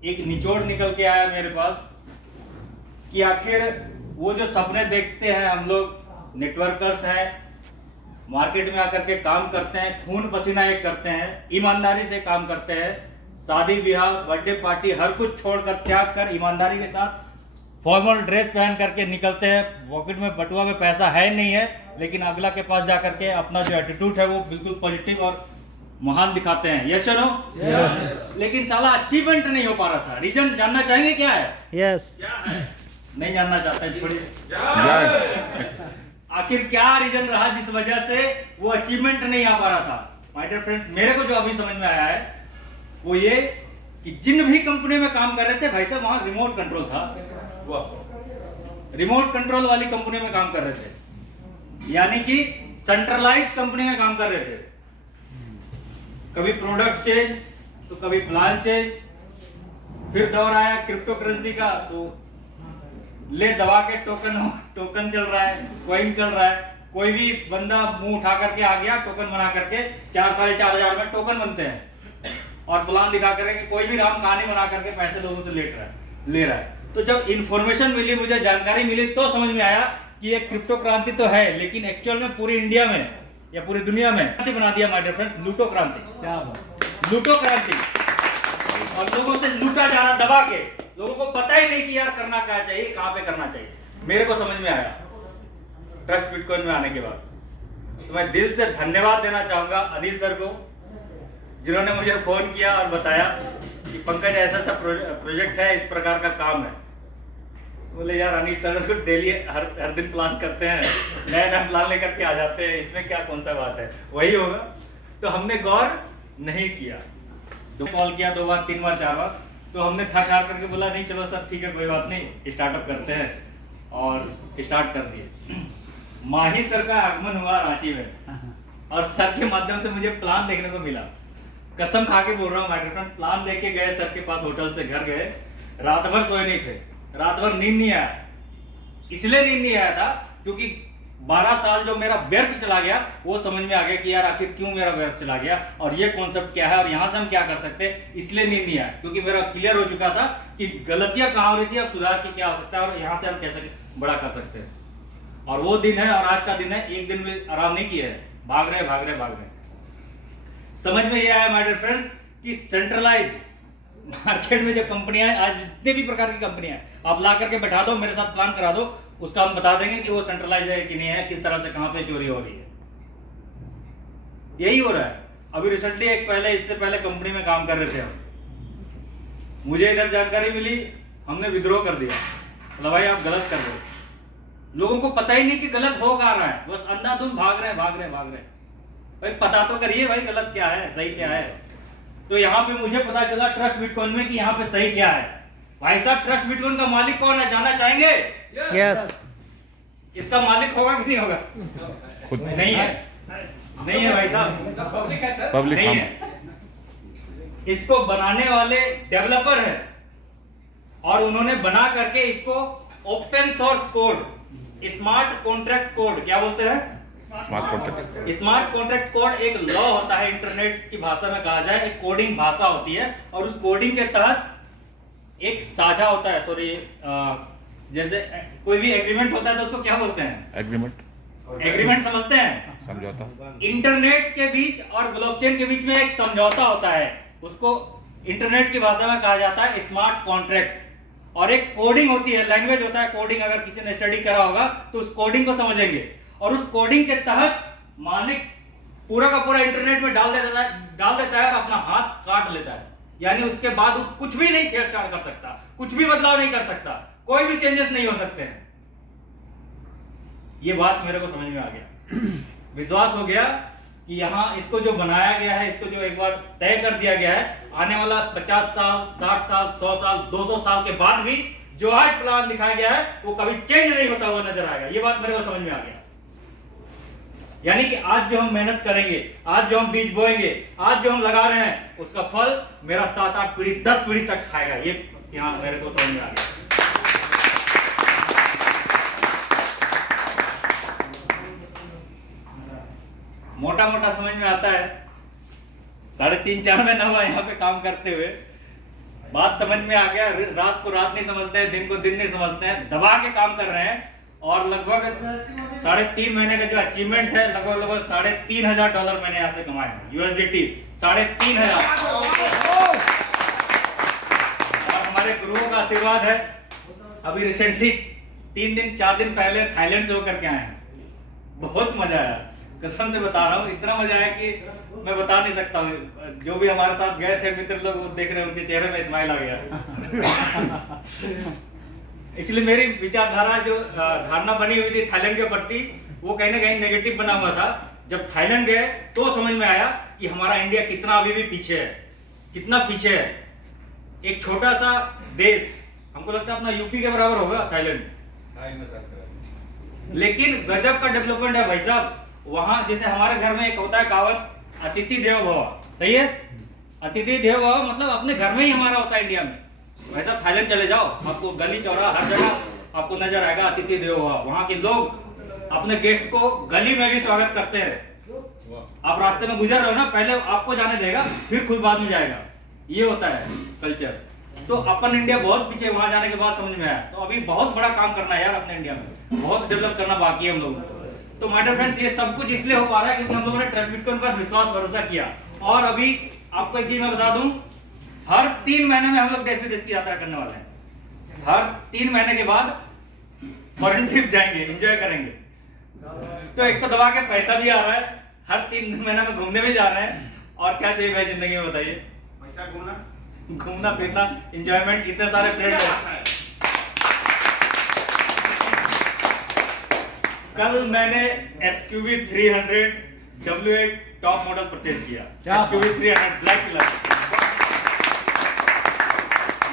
एक निचोड़ निकल के आया मेरे पास कि आखिर वो जो सपने देखते हैं हम लोग, नेटवर्कर्स हैं, मार्केट में आकर के काम करते हैं, खून पसीना एक करते हैं, ईमानदारी से काम करते हैं, शादी ब्याह बर्थडे पार्टी हर कुछ छोड़कर त्याग कर ईमानदारी के साथ फॉर्मल ड्रेस पहन करके निकलते हैं। पॉकेट में बटुआ में पैसा है नहीं है, लेकिन अगला के पास जा करके अपना जो एटीट्यूड है वो बिल्कुल पॉजिटिव और महान दिखाते हैं। Yes no? यस। लेकिन साला अचीवमेंट नहीं हो पा रहा था। रीजन जानना चाहेंगे क्या है? यस। नहीं जानना चाहते थोड़ी? आखिर क्या रीजन रहा जिस वजह से वो अचीवमेंट नहीं आ पा रहा था? माय डियर फ्रेंड्स, मेरे को जो अभी समझ में आया है वो ये कि जिन भी कंपनी में काम कर रहे थे भाई साहब, वहां रिमोट कंट्रोल था। रिमोट कंट्रोल वाली कंपनी में काम कर रहे थे, यानी कि सेंट्रलाइज्ड कंपनी में काम कर रहे थे। कभी प्रोडक्ट चेंज तो कभी प्लान चेंज, फिर दौर आया क्रिप्टो करेंसी का तो ले दबा के टोकन चल रहा है, कॉइन चल रहा है। कोई भी बंदा मुंह उठा करके आ गया, टोकन बना करके 4-4.5 में टोकन बनते हैं और प्लान दिखा करके कोई भी राम कहानी बना करके पैसे लोगों से ले रहा है। तो जब इंफॉर्मेशन मिली, मुझे जानकारी मिली, तो समझ में आया कि ये क्रिप्टो क्रांति तो है, लेकिन एक्चुअल में पूरी इंडिया में या पूरी दुनिया में क्रांति बना दिया माय डियर फ्रेंड्स, लूटो क्रांति। क्या बात, लूटो क्रांति। और लोगों से लूटा जा रहा दबा के, लोगों को पता ही नहीं कि यार करना क्या चाहिए, कहां पे करना चाहिए। मेरे को समझ में आया ट्रस्ट बिटकॉइन में आने के बाद। तो मैं दिल से धन्यवाद देना चाहूंगा अनिल सर को, जिन्होंने मुझे फोन किया और बताया कि पंकज ऐसा सा प्रोजेक्ट है, इस प्रकार का काम है। बोले यार अनिल सर तो डेली हर दिन प्लान करते हैं, नया प्लान लेकर के आ जाते हैं, इसमें क्या कौन सा बात है, वही होगा। तो हमने गौर नहीं किया। दो कॉल किया, 2 बार 3 बार 4 बार, तो हमने थक हार करके बोला नहीं चलो सर ठीक है कोई बात नहीं, स्टार्टअप करते हैं, और स्टार्ट कर दिए। माही सर का आगमन हुआ रांची में और सर के माध्यम से मुझे प्लान देखने को मिला। कसम खा के बोल रहा हूँ माय डियर फ्रेंड, प्लान लेके गए सर के पास, होटल से घर गए, रात भर सोए नहीं थे, रात भर नींद नहीं आया। इसलिए नींद नहीं आया था क्योंकि 12 साल जो मेरा व्यर्थ चला गया वो समझ में आ गया कि यार आखिर क्यों मेरा व्यर्थ चला गया और ये कॉन्सेप्ट क्या है और यहाँ से हम क्या कर सकते हैं। इसलिए नींद नहीं आया क्योंकि मेरा क्लियर हो चुका था कि गलतियां कहाँ हो रही थी, अब सुधार की क्या हो सकता है और यहाँ से हम कैसे बड़ा कर सकते हैं। और वो दिन है और आज का दिन है, एक दिन में आराम नहीं किया है, भाग रहे। समझ में ये आया माय डियर फ्रेंड्स कि सेंट्रलाइज मार्केट में जो कंपनियां आज जितने भी प्रकार की कंपनियां हैं, आप ला करके बैठा दो, मेरे साथ प्लान करा दो, उसका हम बता देंगे कि वो सेंट्रलाइज है कि नहीं है, किस तरह से कहां पे चोरी हो रही है। यही हो रहा है। अभी रिसेंटली इससे पहले कंपनी में काम कर रहे थे हम, मुझे इधर जानकारी मिली, हमने विद्रोह कर दिया। मतलब भाई आप गलत कर रहे हो। लोगों को पता ही नहीं कि गलत हो कहां रहा है, बस अंधाधुंध भाग रहे। भाई पता तो करिए भाई गलत क्या है, सही क्या है। तो यहाँ पे मुझे पता चला ट्रस्ट बिटकॉइन में कि यहाँ पे सही क्या है। भाई साहब ट्रस्ट बिटकॉइन का मालिक कौन है, जानना चाहेंगे? यस। इसका मालिक होगा कि नहीं होगा? खुद नहीं है भाई साहब, पब्लिक नहीं है। इसको बनाने वाले डेवलपर है और उन्होंने बना करके इसको open source code, smart contract code, क्या बोलते हैं? स्मार्ट कॉन्ट्रैक्ट कोड एक लॉ होता है, इंटरनेट की भाषा में कहा जाए, एक कोडिंग भाषा होती है और उस कोडिंग के तहत एक साझा होता है, जैसे कोई भी एग्रीमेंट होता है तो उसको क्या बोलते हैं? एग्रीमेंट समझते हैं? समझौता। इंटरनेट के बीच और ब्लॉकचेन के बीच में एक समझौता होता है, उसको इंटरनेट की भाषा में कहा जाता है स्मार्ट कॉन्ट्रैक्ट। और एक कोडिंग होती है, लैंग्वेज होता है कोडिंग, अगर किसी ने स्टडी करा होगा तो उस कोडिंग को समझेंगे। और उस कोडिंग के तहत मालिक पूरा का पूरा इंटरनेट में डाल देता है और अपना हाथ काट लेता है, यानी उसके बाद वो कुछ भी नहीं छेड़छाड़ कर सकता, कुछ भी बदलाव नहीं कर सकता, कोई भी चेंजेस नहीं हो सकते हैं। ये बात मेरे को समझ में आ गया, विश्वास हो गया कि यहाँ इसको जो बनाया गया है, इसको जो एक बार तय कर दिया गया है, आने वाला 50 साल 60 साल 100 साल 200 साल के बाद भी जो आज प्लान दिखाया गया है वो कभी चेंज नहीं होता हुआ नजर आएगा। ये बात मेरे को समझ में आ गया। यानी कि आज जो हम मेहनत करेंगे, आज जो हम बीज बोएंगे, आज जो हम लगा रहे हैं, उसका फल मेरा 7-8 पीढ़ी 10 पीढ़ी तक खाएगा। ये यहाँ मेरे को समझ में आ गया। मोटा मोटा समझ में आता है। 3.5-4 महीना हुआ यहाँ पे काम करते हुए, बात समझ में आ गया। रात को रात नहीं समझते हैं, दिन को दिन नहीं समझते हैं, दबा के काम कर रहे हैं। और लगभग 3.5 महीने का जो अचीवमेंट है, लगभग $3,500 मैंने यहाँ से कमाए हैं, USDT 3,500। और हमारे गुरुओं का आशीर्वाद है। अभी रिसेंटली 4 दिन पहले थाईलैंड से होकर के आए हैं। बहुत मजा आया, कसम से बता रहा हूँ, इतना मजा आया कि मैं बता नहीं सकता हूँ। जो भी हमारे साथ गए थे मित्र लोग, वो देख रहे हैं, उनके चेहरे में स्माइल आ गया। एक्चुअली मेरी विचारधारा जो धारणा बनी हुई थी थाईलैंड के प्रति, वो कहीं ना कहीं नेगेटिव बना हुआ था। जब थाईलैंड गए तो समझ में आया कि हमारा इंडिया कितना अभी भी पीछे है, कितना पीछे है। एक छोटा सा देश, हमको लगता है अपना यूपी के बराबर होगा थाईलैंड, लेकिन गजब का डेवलपमेंट है भाई साहब। वहां जैसे हमारे घर में एक होता है कहावत, अतिथि देवो भव, सही है? अतिथि देवो भव मतलब अपने घर में ही हमारा होता है इंडिया में। भाई साहब थाईलैंड चले जाओ, आपको गली चौराहा हर जगह आपको नजर आएगा अतिथि देवो भव। वहां के लोग अपने गेस्ट को गली में भी स्वागत करते हैं। आप रास्ते में गुजर रहे हो ना, पहले आपको जाने देगा, फिर खुद बाद में जाएगा। ये होता है कल्चर। तो अपन इंडिया बहुत पीछे, वहां जाने के बाद समझ में आया। तो अभी बहुत बड़ा काम करना है यार अपने इंडिया में, बहुत डेवलप करना बाकी है हम लोगों को। तो माय डियर फ्रेंड्स, ये सब कुछ इसलिए हो पा रहा है क्योंकि हम लोगों ने ट्रस्ट बिटकॉइन पर विश्वास भरोसा किया। और अभी आपको एक चीज मैं बता दूं, हर 3 महीने में हम लोग देश विदेश की यात्रा करने वाले हैं। हर 3 महीने के बाद फॉरेन ट्रिप जाएंगे, एंजॉय करेंगे। तो एक तो दबा के पैसा भी आ रहा है, हर 3 महीने में घूमने भी जा रहे हैं। और क्या चाहिए भाई जिंदगी में, बताइए? पैसा, घूमना फिरना, एंजॉयमेंट, इतने सारे फ्रेंड हैं। कल मैंने SQV 300 W8 top model purchase किया। SQV 300 black colour.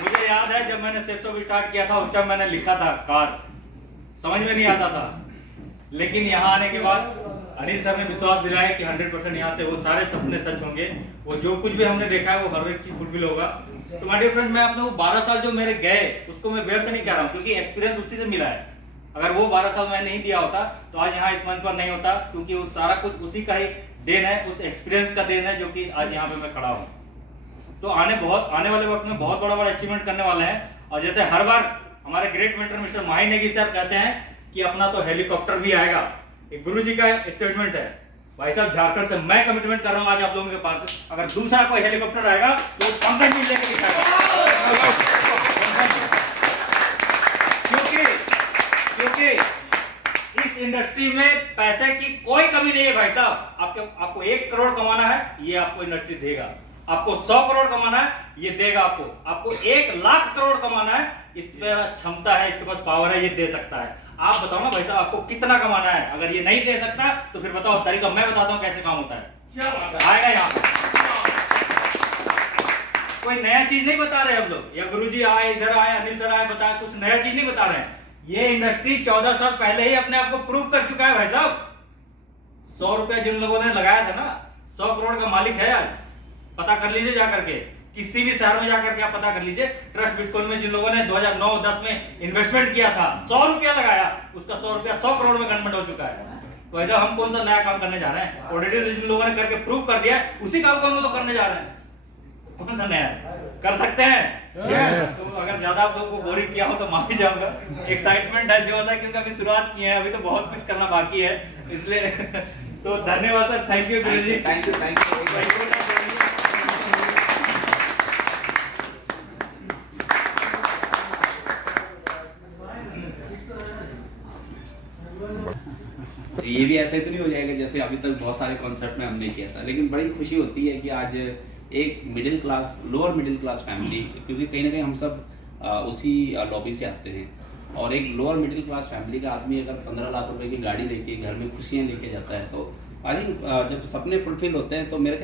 मुझे याद है जब मैंने सेप्सो स्टार्ट किया था, उस टाइम मैंने लिखा था कार, समझ में नहीं आता था। लेकिन यहाँ आने के बाद अनिल सर ने विश्वास दिलाया कि 100% यहाँ से वो सारे सपने सच होंगे। वो जो कुछ भी हमने देखा है वो हर एक चीज फुलफिल होगा। तो माय डियर फ्रेंड, मैं अपने वो 12 साल जो मेरे गए उसको मैं व्यर्थ नहीं कर रहा हूँ, क्योंकि एक्सपीरियंस उसी से मिला है। अगर वो 12 साल मैं नहीं दिया होता तो आज यहाँ इस मंच पर नहीं होता, क्योंकि वो सारा कुछ उसी का ही देन है, उस एक्सपीरियंस का देन है, जो कि आज यहाँ पे मैं खड़ा हूँ। तो आने वाले वक्त में बहुत बड़ा अचीवमेंट करने वाले हैं। और जैसे हर बार हमारे ग्रेट मेंटर मिस्टर माही नेगी सर कहते हैं कि अपना तो हेलीकॉप्टर भी आएगा। एक गुरु जी का स्टेटमेंट है भाई साहब, झारखंड से मैं कमिटमेंट कर रहा हूं आज आप लोगों के पास, अगर दूसरा कोई हेलीकॉप्टर आएगा तो पंकज जी लेके दिखाएगा। क्योंकि इस इंडस्ट्री में पैसे की कोई कमी नहीं है भाई साहब। आपको 1 करोड़ कमाना है, ये आपको इंडस्ट्री देगा। आपको 100 करोड़ कमाना है, ये देगा। आपको 1 लाख करोड़ कमाना है, इस पे क्षमता है, इसके पास पावर है, ये दे सकता है। आप बताओ ना भाई साहब, आपको कितना कमाना है? अगर ये नहीं दे सकता तो फिर बताओ तरीका, मैं बताता हूँ कैसे काम होता है। आएगा यहाँ कोई नया चीज नहीं बता रहे हम लोग, या गुरुजी आए, इधर आए, अनिल सर आए, बताए, कुछ नया चीज नहीं बता रहे हैं। ये इंडस्ट्री 14 साल पहले ही अपने आप को प्रूव कर चुका है भाई साहब। 100 रुपया जिन लोगों ने लगाया था ना, 100 करोड़ का मालिक है आज। पता कर लीजिए जाकर के, किसी भी शहर में जाकर के आप पता कर लीजिए। ट्रस्ट बिटकॉइन में जिन लोगों ने 2009-10 में इन्वेस्टमेंट किया था, 100 रुपया लगाया, उसका 100 रुपया 100 करोड़ में कन्वर्ट हो चुका है। तो ऐसा हम कौन सा नया काम करने जा रहे हैं? ऑलरेडी जिन लोगों ने करके प्रूव कर दिया है, उसी काम को हम लोग करने जा रहे हैं। कौन सा नया है? कर सकते हैं। Yes. तो अगर ज्यादा आप लोगों को बोरिंग किया हो तो माफी चाहूंगा। एक्साइटमेंट है जो है, क्योंकि अभी शुरुआत की है, अभी तो बहुत कुछ करना बाकी है, इसलिए तो धन्यवाद sir, thank you Guru ji, thank you. ये भी ऐसे तो नहीं हो जाएगा जैसे अभी तक बहुत सारे कॉन्सेप्ट में हमने किया था, लेकिन बड़ी खुशी होती है कि आज एक middle class, lower middle class family, क्योंकि कहीं ना कहीं हम सब उसी लॉबी से आते हैं, और एक लोअर मिडिल क्लास फैमिली का आदमी अगर 15 लाख रुपए की गाड़ी लेके घर में खुशियाँ लेके जाता है, तो आई थिंक जब सपने फुलफिल होते हैं तो मेरे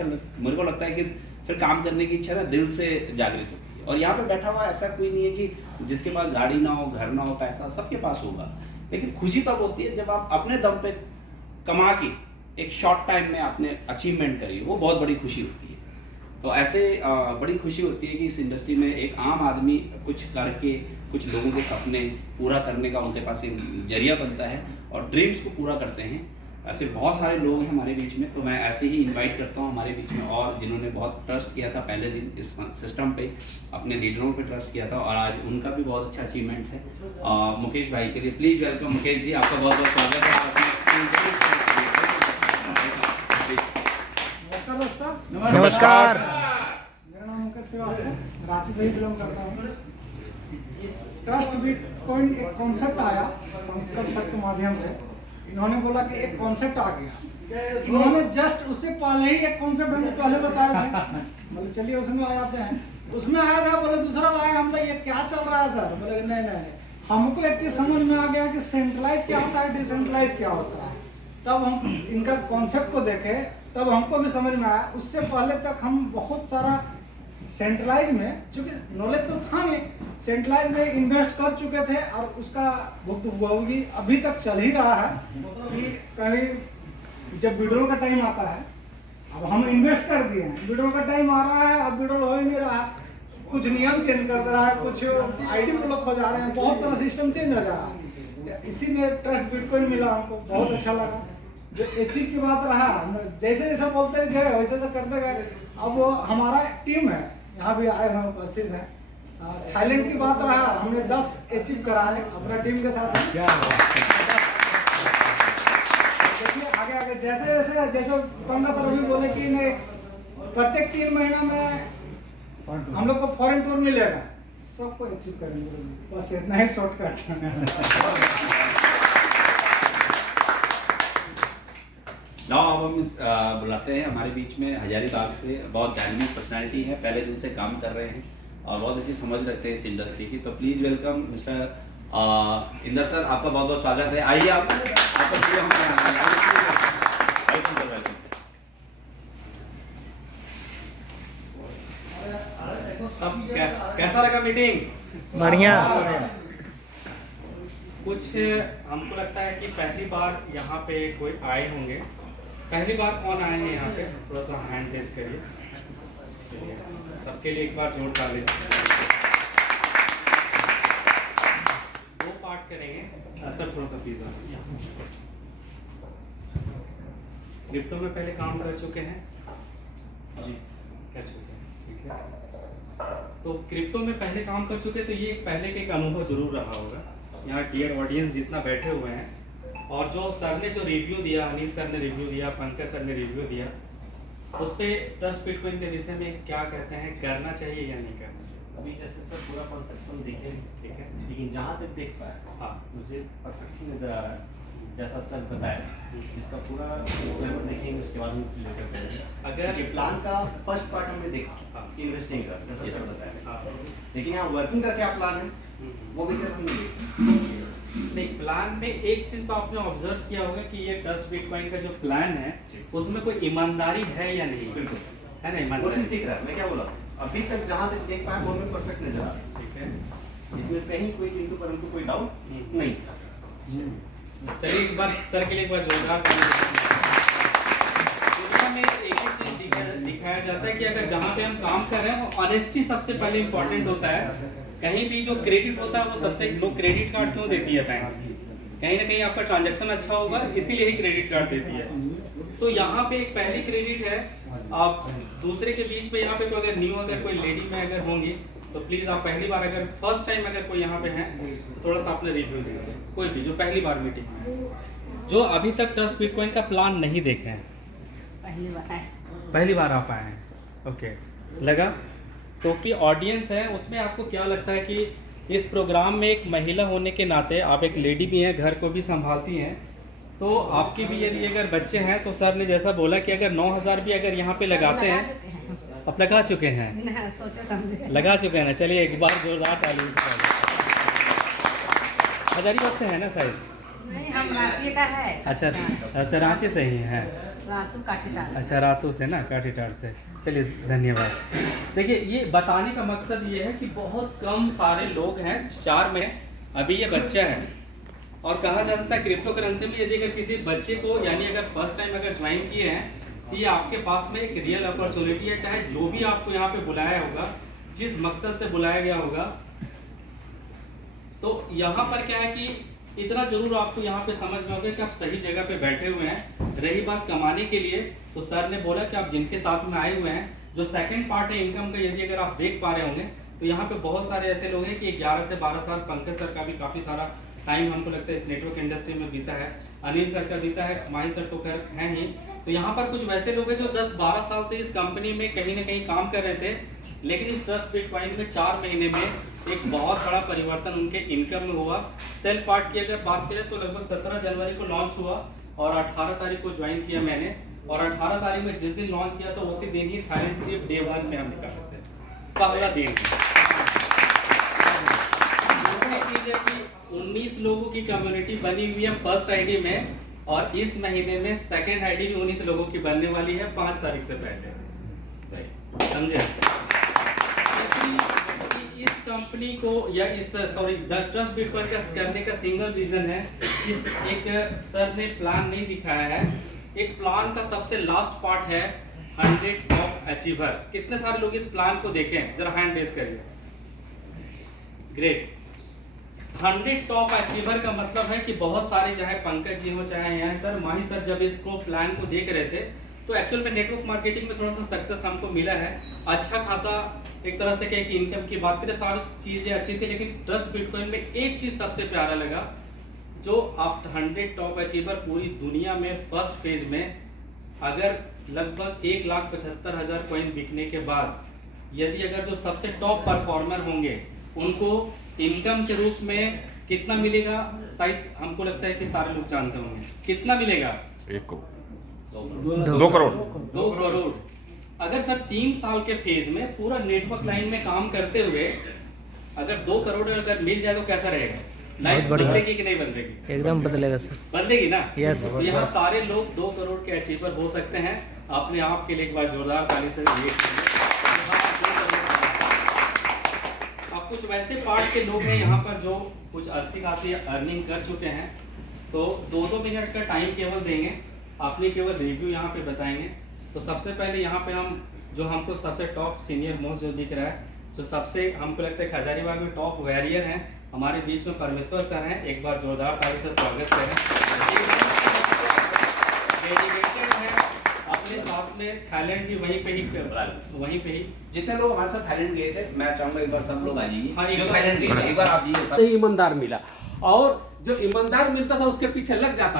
को लगता है कि फिर काम करने की इच्छा ना दिल से जागृत होती है। और यहाँ पे बैठा हुआ ऐसा कोई नहीं है कि जिसके पास गाड़ी ना हो, घर ना हो, पैसा सबके पास होगा, लेकिन खुशी तब होती है जब आप अपने दम पे कमा के एक शॉर्ट टाइम में आपने अचीवमेंट करी, वो बहुत बड़ी खुशी होती है। तो ऐसे बड़ी खुशी होती है कि इस इंडस्ट्री में एक आम आदमी कुछ करके कुछ लोगों के सपने पूरा करने का उनके पास एक जरिया बनता है और ड्रीम्स को पूरा करते हैं। ऐसे बहुत सारे लोग हैं हमारे बीच में, तो मैं ऐसे ही इनवाइट करता हूँ हमारे बीच में, और जिन्होंने बहुत ट्रस्ट किया था पहले दिन इस सिस्टम पे, अपने लीडरों पे ट्रस्ट किया था, और आज उनका भी बहुत अच्छा अचीवमेंट है। मुकेश भाई के लिए प्लीज़ वेलकम। मुकेश जी, आपका बहुत बहुत स्वागत है। नमस्कार दोस्तों। नमस्कार। मेरा नाम मुकेश श्रीवास्तव, रांची से ही बिलोंग करता हूँ। ट्रस्ट बिटकॉइन एक कॉन्सेप्ट आया पंकज के माध्यम से। इन्होंने बोला कि एक कॉन्सेप्ट आ गया, इन्होंने जस्ट उससे पहले ही एक कॉन्सेप्ट हमें पहले बताया था। बोले चलिए उसमें आ जाते हैं। उसमें आया था, बोले दूसरा लाया, हम ये क्या चल रहा है सर? बोले नहीं नहीं, हमको एक चीज समझ में आ गया कि सेंट्रलाइज क्या होता है, डिसेंट्रलाइज क्या होता है। तब हम इनका कॉन्सेप्ट को देखे, तब हमको भी समझ में आया। उससे पहले तक हम बहुत सारा सेंट्रलाइज में, चूंकि नॉलेज तो था नहीं, सेंट्रलाइज में इन्वेस्ट कर चुके थे, और उसका भुगतान अभी तक चल ही रहा है कि कहीं जब विड्रॉल का टाइम आता है, अब हम इन्वेस्ट कर दिए हैं, विड्रॉल का टाइम आ रहा है, अब विड्रॉल हो ही नहीं रहा है, कुछ नियम चेंज कर दे रहा है, कुछ आईडी ब्लॉक हो जा रहे हैं, बहुत सारा सिस्टम चेंज हो जा रहा है। इसी में ट्रस्ट बिटकॉइन मिला, हमको बहुत अच्छा लगा। जो एचिव की बात रहा, जैसे जैसे बोलते गए वैसे वैसे करते गए। अब वो हमारा टीम है, यहाँ भी आए हुए उपस्थित हैं। थाईलैंड की बात रहा, हमने 10 अचीव कराए अपना टीम के साथ। देखिए आगे आगे जैसे जैसे पंगा सर अभी बोले कि नहीं, प्रत्येक 3 महीना में हम लोग को फॉरेन टूर मिलेगा, सबको अचीव करेंगे, बस इतना ही शॉर्टकट। नाउ अब हम बुलाते हैं हमारे बीच में हजारीबाग से, बहुत डायनामिक पर्सनालिटी है, पहले दिन से काम कर रहे हैं और बहुत अच्छी समझ रखते हैं इस इंडस्ट्री की। तो please welcome mister Inder sir, आपका बहुत बहुत स्वागत है। आइए आप, आपका अब कैसा लगा मीटिंग? बढ़िया। कुछ हमको लगता है कि पहली बार यहाँ पे कोई आए होंगे। पहली बार कौन आए हैं यहाँ पे? थोड़ा सा हैंड रेज करिए, सबके लिए एक बार जोर डालें। 2 पार्ट करेंगे सर, थोड़ा सा प्लीज। क्रिप्टो में पहले काम कर चुके हैं जी? कर चुके हैं, ठीक है। तो क्रिप्टो में पहले काम कर चुके, तो ये पहले का एक अनुभव जरूर रहा होगा। यहाँ डियर ऑडियंस जितना बैठे हुए हैं, और जो सर ने जो रिव्यू दिया, अनिल सर ने रिव्यू दिया, पंकज सर ने रिव्यू दिया, उस पर ट्रस्ट बिटकॉइन के विषय में क्या कहते हैं, करना चाहिए या नहीं करना चाहिए? अभी जैसे सर पूरा कॉन्सेप्ट हम देखे, ठीक है, लेकिन जहाँ तक देख पाए, हाँ, मुझे परफेक्टली नजर आ रहा है जैसा सर बताया। इसका पूरा फ्लेवर देखेंगे, उसके बाद हम क्लियर करेंगे। अगर ये प्लान का फर्स्ट पार्ट हमने देखा, हाँ, इन्वेस्टिंग का, जैसा सर बताया, हाँ, लेकिन यहाँ वर्किंग का क्या प्लान है वो भी कर हमने देखा। नहीं, प्लान में एक चीज तो आपने ऑब्जर्व किया होगा कि ये ट्रस्ट बिटकॉइन का जो प्लान है उसमें कोई ईमानदारी है या नहीं, बिल्कुल है ना? वो ईमानदारी, चीज दिख रहा है। मैं क्या बोला, अभी तक जहाँ तक देख पाए वो हमें परफेक्ट नजर आ रहा है। ठीक है। इसमें कहीं कोई किंतु परंतु कोई डाउट नहीं था। चलिए एक बार सर के लिए एक बार जोरदार दुनिया में एक ही चीज दिखाया जाता है कि अगर जहाँ पे हम काम कर रहे हैं वो ऑनेस्टी सबसे पहले इम्पोर्टेंट होता है। कहीं भी जो क्रेडिट होता है वो सबसे, लोग क्रेडिट कार्ड क्यों देती है बैंक? कहीं ना कहीं आपका ट्रांजैक्शन अच्छा होगा, इसीलिए ही क्रेडिट कार्ड देती है। तो यहाँ पे एक पहली क्रेडिट है। आप दूसरे के बीच में यहाँ पे कोई अगर न्यू, अगर कोई लेडी में अगर होंगी, तो प्लीज आप पहली बार, अगर फर्स्ट टाइम अगर कोई यहाँ पे हैं, तो थोड़ा सा अपने रिव्यू दीजिए। कोई भी जो पहली बार मीटिंग में, जो अभी तक ट्रस्ट बिटकॉइन का प्लान नहीं देखे हैं, पहली बार आप आए हैं, ओके, लगा? तो कि ऑडियंस है उसमें आपको क्या लगता है कि इस प्रोग्राम में एक महिला होने के नाते, आप एक लेडी भी हैं, घर को भी संभालती हैं, तो आपके भी यदि अगर बच्चे हैं, तो सर ने जैसा बोला कि अगर 9,000 भी अगर यहाँ पे लगाते हैं, अब लगा चुके हैं, सोचे समझे लगा चुके हैं ना? चलिए एक बार जोरदार ताली। हजारीबाग से है ना शायद? नहीं, हम रांची का है। अच्छा, रांची से ही है। रातू काठीटार। अच्छा, रातू से ना, काठीटार से। चलिए धन्यवाद। देखिए, ये बताने का मकसद ये है कि बहुत कम सारे लोग हैं, 4 में अभी ये बच्चा है, और कहा जा सकता है क्रिप्टो करेंसी में यदि अगर किसी बच्चे को, यानी अगर फर्स्ट टाइम अगर ज्वाइन किए हैं, तो ये आपके पास में एक रियल अपॉर्चुनिटी है। चाहे जो भी आपको यहाँ पे बुलाया होगा, जिस मकसद से बुलाया गया होगा, तो यहाँ पर क्या है कि इतना जरूर आपको यहाँ पे समझ में होगा कि आप सही जगह पे बैठे हुए हैं। रही बात कमाने के लिए, तो सर ने बोला कि आप जिनके साथ में आए हुए हैं, जो सेकंड पार्ट है इनकम का, यदि अगर आप देख पा रहे होंगे तो यहाँ पे बहुत सारे ऐसे लोग हैं कि 11 से 12 साल, पंकज सर का भी काफ़ी सारा टाइम हमको लगता है इस नेटवर्क इंडस्ट्री में बीता है, अनिल सर का बीता है, माही सर तो खैर हैं ही। तो यहाँ पर कुछ वैसे लोग हैं जो 10-12 साल से इस कंपनी में कहीं ना कहीं काम कर रहे थे, लेकिन इस ट्रस्ट बिटकॉइन में 4 महीने में एक बहुत बड़ा परिवर्तन उनके इनकम में हुआ। सेल पार्ट की अगर बात करें तो लगभग 17 जनवरी को लॉन्च हुआ और 18 तारीख को ज्वाइन किया मैंने, और 18 तारीख में जिस दिन लॉन्च किया तो उसी दिन ही थाईलैंड ट्रिप डे 1 में हम निकल सकते हैं, पहला दिन। चीज है कि 19 लोगों की कम्युनिटी बनी हुई है फर्स्ट आईडी में, और इस महीने में सेकंड आईडी भी 19 लोगों की बनने वाली है 5 तारीख से पहले, समझे? इस कंपनी को या इस ट्रस्ट बिटकॉइन का करने का सिंगल रीजन है, इस एक सर ने प्लान नहीं दिखाया है, एक प्लान का सबसे लास्ट पार्ट है 100 टॉप अचीवर। कितने सारे लोग इस प्लान को देखें, जरा हैंड रेज करिए। ग्रेट। 100 टॉप अचीवर का मतलब है कि बहुत सारे, चाहे पंकज जी हो चाहे यहाँ सर, माही सर, जब इसको प्लान को देख रहे थे तो एक्चुअल में नेटवर्क मार्केटिंग में थोड़ा सा सक्सेस हमको मिला है, अच्छा खासा एक तरह से क्या कि इनकम की बात करें सारी चीज़ें अच्छी थी, लेकिन ट्रस्ट बिटकॉइन में एक चीज़ सबसे प्यारा लगा, जो आप 100 टॉप अचीवर पूरी दुनिया में फर्स्ट फेज में अगर लगभग 1,75,000 कॉइन बिकने के बाद, यदि अगर जो सबसे टॉप परफॉर्मर होंगे उनको इनकम के रूप में कितना मिलेगा, शायद हमको लगता है कि सारे लोग जानते होंगे कितना मिलेगा। 2 करोड़। 2 करोड़। अगर सर 3 साल के फेज में पूरा नेटवर्क लाइन में काम करते हुए अगर 2 करोड़ अगर मिल जाए तो कैसा रहेगा? लाइफ बदलेगी कि नहीं बदलेगी? एकदम बदलेगा सर। बदलेगी ना? यस। तो यहाँ सारे लोग 2 करोड़ के अचीवर हो सकते हैं। अपने आप के लिए एक बार जोरदार ताली से अब कुछ वैसे पार्ट के लोग हैं यहाँ पर जो कुछ अच्छी खासी अर्निंग कर चुके हैं, तो 2-2 मिनट का टाइम केवल देंगे, अपनी केवल रिव्यू यहाँ पे बताएंगे। तो सबसे पहले यहाँ पे हम जो हमको सबसे टॉप सीनियर मोस्ट जो दिख रहा है, जो सबसे हमको लगता है हजारीबाग में टॉप वॉरियर हैं, हमारे बीच में परमेश्वर सर हैं, एक बार जोरदार ताली से स्वागत करें। डेडिकेटेड है, अपने साथ में थाईलैंड भी वहीं पे ही जितने लोग हमारे साथ थाईलैंड गए थे, मैं चाहूंगा एक बार सब लोग आ जाइए। हाँ, जो थाईलैंड गए थे, एक बार आप जाइए। ईमानदार मिला, और जो ईमानदार मिलता था उसके पीछे लग जाता